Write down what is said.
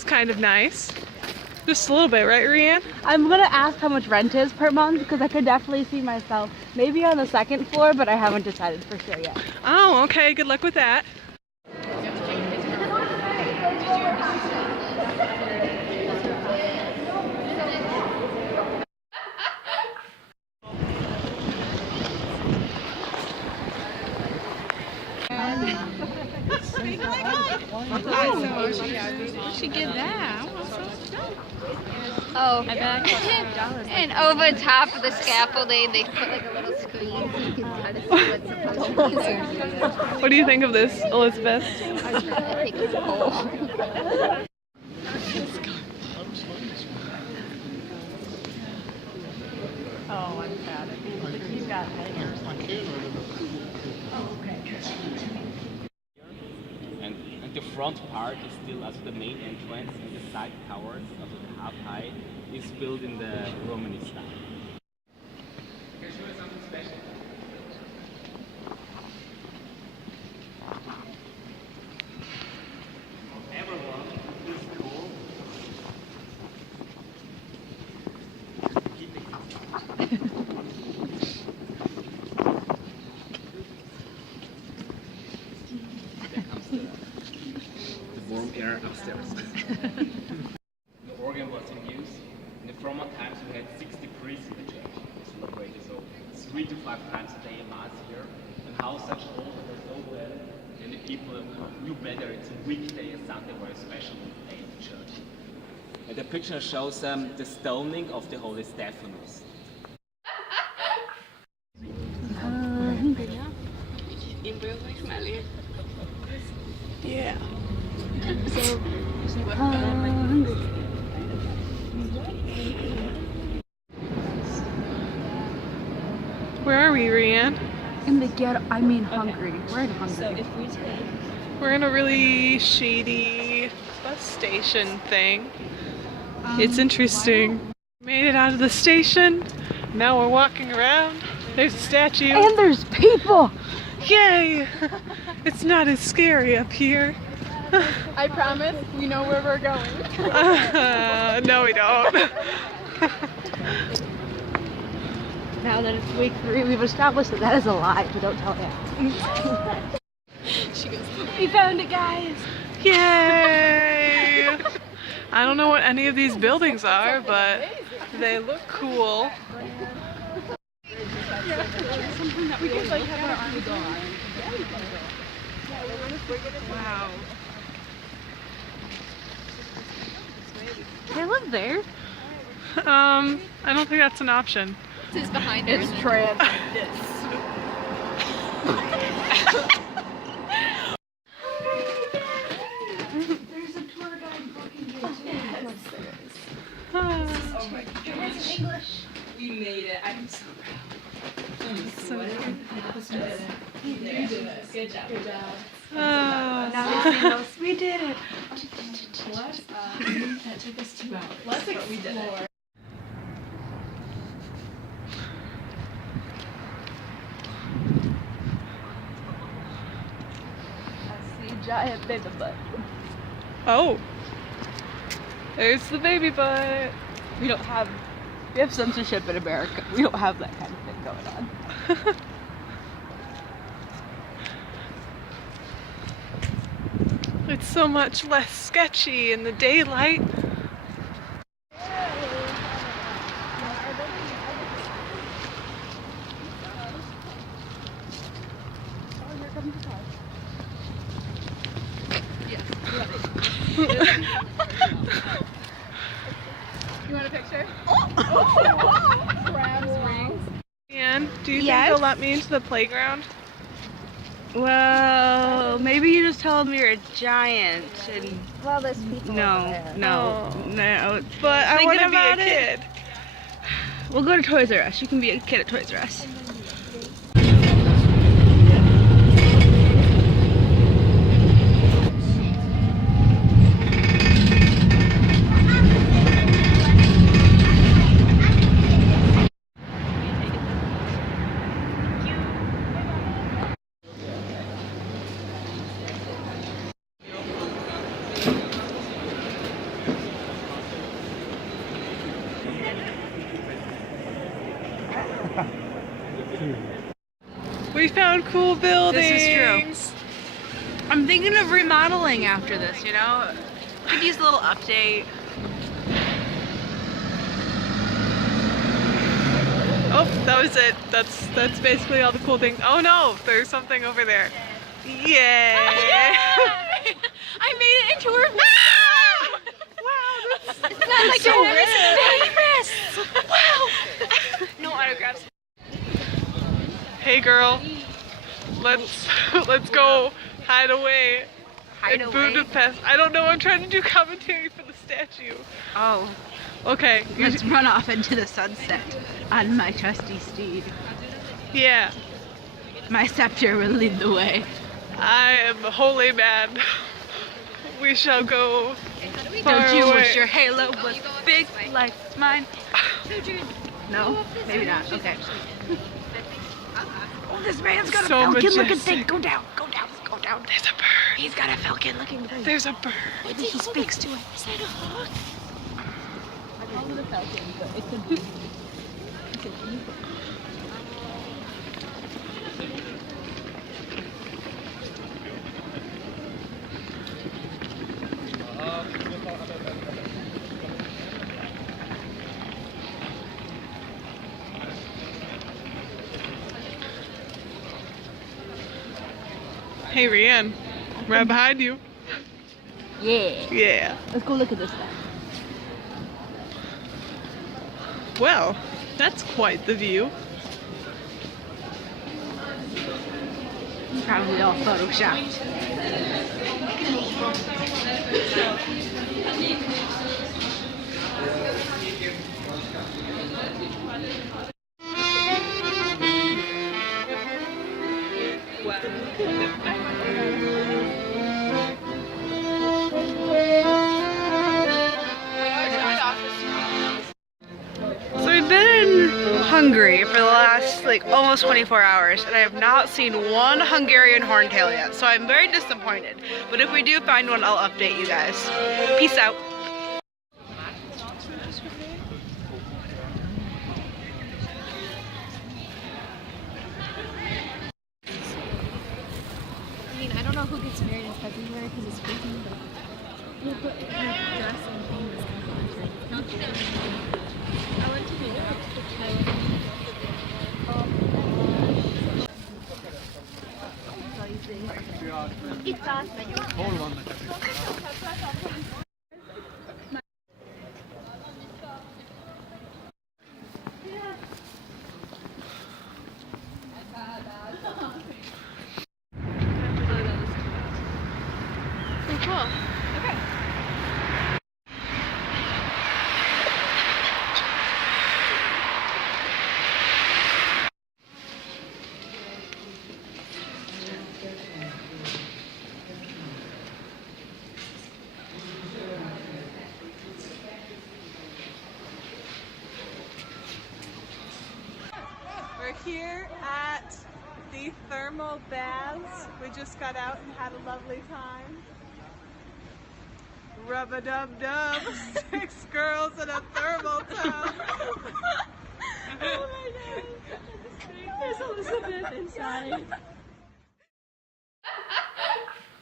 is kind of nice. Just a little bit, right, Rianne? I'm gonna ask how much rent is per month because I could definitely see myself maybe on the second floor, but I haven't decided for sure yet. Oh, okay. Good luck with that. We should get that. Oh, and over top of the scaffolding, they put like a little screen so you can kind of see what's supposed to be there. What do you think of this, Elizabeth? I think it's cool. Oh, I'm proud of you. You got it. And the front part is still, also the main entrance, and the side towers, also the half high, is built in the Romanesque style. Can I show you something special? Everyone is cool. Keep it. There comes the warm air upstairs. The organ was in use. In the former times we had 60 priests in the church to celebrate it, so 3 to 5 times a day mass here. And how such old and so well, and the people knew better it's a weekday and Sunday were a special day in the church. And the picture shows the stoning of the Holy Stephansdom. Yeah. Where are we, Rianne? In the ghetto, I mean hungry. We're in Hungary. We're in a really shady bus station thing. It's interesting. Made it out of the station. Now we're walking around. There's a statue. And there's people! Yay! It's not as scary up here. I promise we know where we're going. No, we don't. Now that it's week 3, we've established that that is a lie, but don't tell him. She goes, We found it, guys! Yay! I don't know what any of these buildings are, but they look cool. we could like have our arms on. Wow. They live there. I don't think that's an option. This is behind her. It's Tram-endous. There's a tour guide booking here too. Ah, English. We made it. I'm so proud. so good. You did it. Good job. Good job. Ah. Now we see those. We did it. That took us 2 hours. Let's explore. I see giant baby butt. Oh. There's the baby butt. We have censorship in America. We don't have that kind of thing going on. It's so much less sketchy in the daylight. You want a picture? Crabs rings. Anne, do you Yes? think they'll let me into the playground? Well, maybe you just tell them you're a giant and Well, there's people over no, there. no, Oh. no. But I want to be a about it? kid. We'll go to Toys R Us. You can be a kid at Toys R Us. around cool buildings. This is true. I'm thinking of remodeling after this, you know? Could use a little update. Oh, that was it. That's basically all the cool things. Oh no, there's something over there. Yay! I made it into her video! Wow, that's It's not like so famous. Wow! No autographs. Hey girl, let's go hide away Hide in away? Budapest. I don't know. I'm trying to do commentary for the statue. Oh. Okay. Let's run off into the sunset on my trusty steed. Yeah. My scepter will lead the way. I am a holy man. We shall go far Don't you away. wish your halo was big like mine? No? Maybe not. Okay. Oh, this man's got a So falcon-looking majestic. thing. Go down, go down, go down. There's a bird. He's got a falcon-looking thing. There's a bird. Maybe he speaks to it. Is that a hawk? I call it a falcon, but it could be. It's an eagle. Hey, Rianne. Right behind you. Yeah. Yeah. Let's go look at this guy. Well, that's quite the view. Probably all photoshopped. So we've been in Hungary for the last like almost 24 hours and I have not seen one Hungarian horntail yet, so I'm very disappointed. But if we do find one, I'll update you guys. Peace out. I mean, I don't know who gets married in February because it's freezing, but we'll put her dress and thing this kind of winter. Not the I went to New York to Thailand. We're here at the thermal baths. We just got out and had a lovely time. Rub-a-dub-dub, 6 girls in a thermal tub. Oh my god. There's Elizabeth inside.